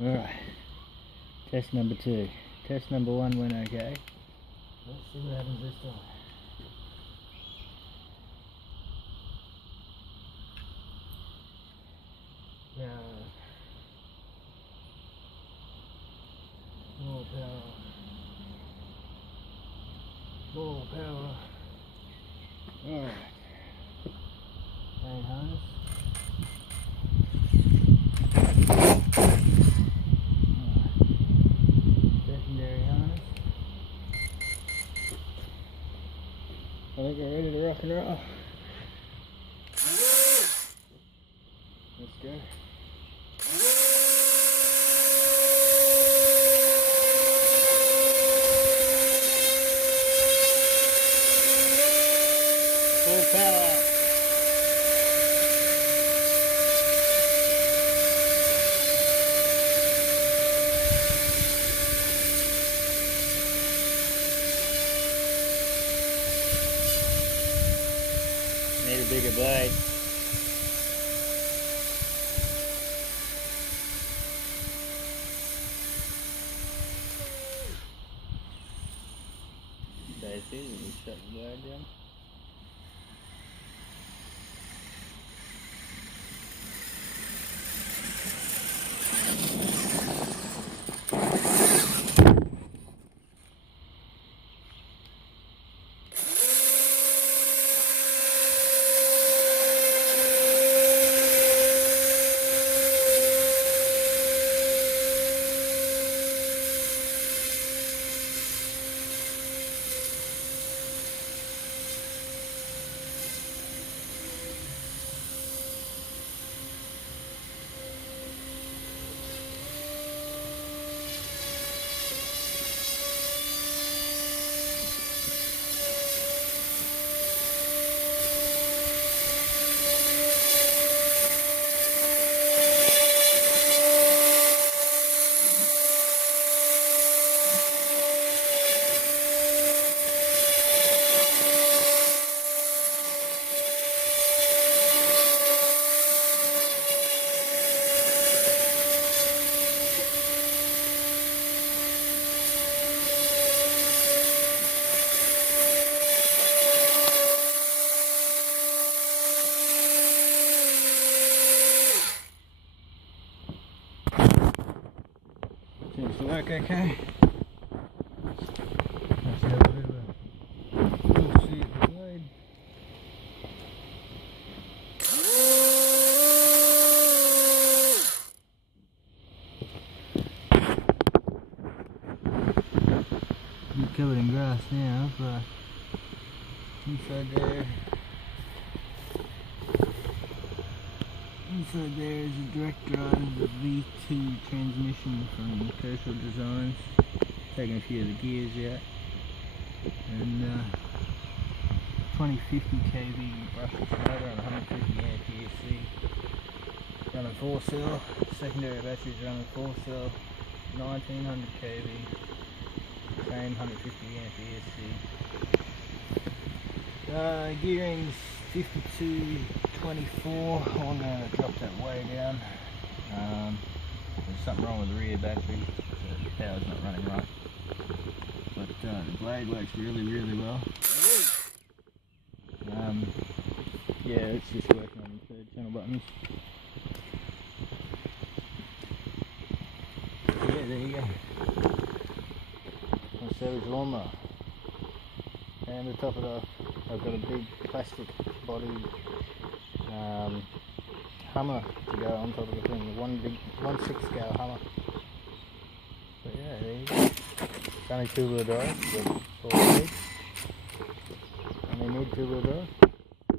Alright, test number 2. Test number 1 went okay. Let's see what happens this time. More power. More power. Alright. Main harness. Secondary harness. I think we're ready to rock and roll. Let's go. Full power. Need a bigger blade. That's it, you shut the blade down. Seems to work okay. Let's have a bit of a full see at the blade. You're covered in grass now, but inside there. Inside there is a direct drive V2 transmission from Kershaw Designs. Taking a few of the gears out. And 2050 kV brushless motor on 150 amp ESC. Running 4 cell. Secondary batteries running 4 cell. 1900 kV. Same 150 amp ESC. Gearing's 5224. I'm going to drop that way down. There's something wrong with the rear battery, so the power's not running right. But the blade works really well. Yeah, it's just working on the 3rd channel buttons. So yeah, there you go. My Savage lawnmower. And to top it off, I've got a big plastic body Hummer to go on top of the thing. One 1/6 scale Hummer. But yeah, there you go. It's only 2-wheel drive, but 4 speed. Only need 2-wheel drive.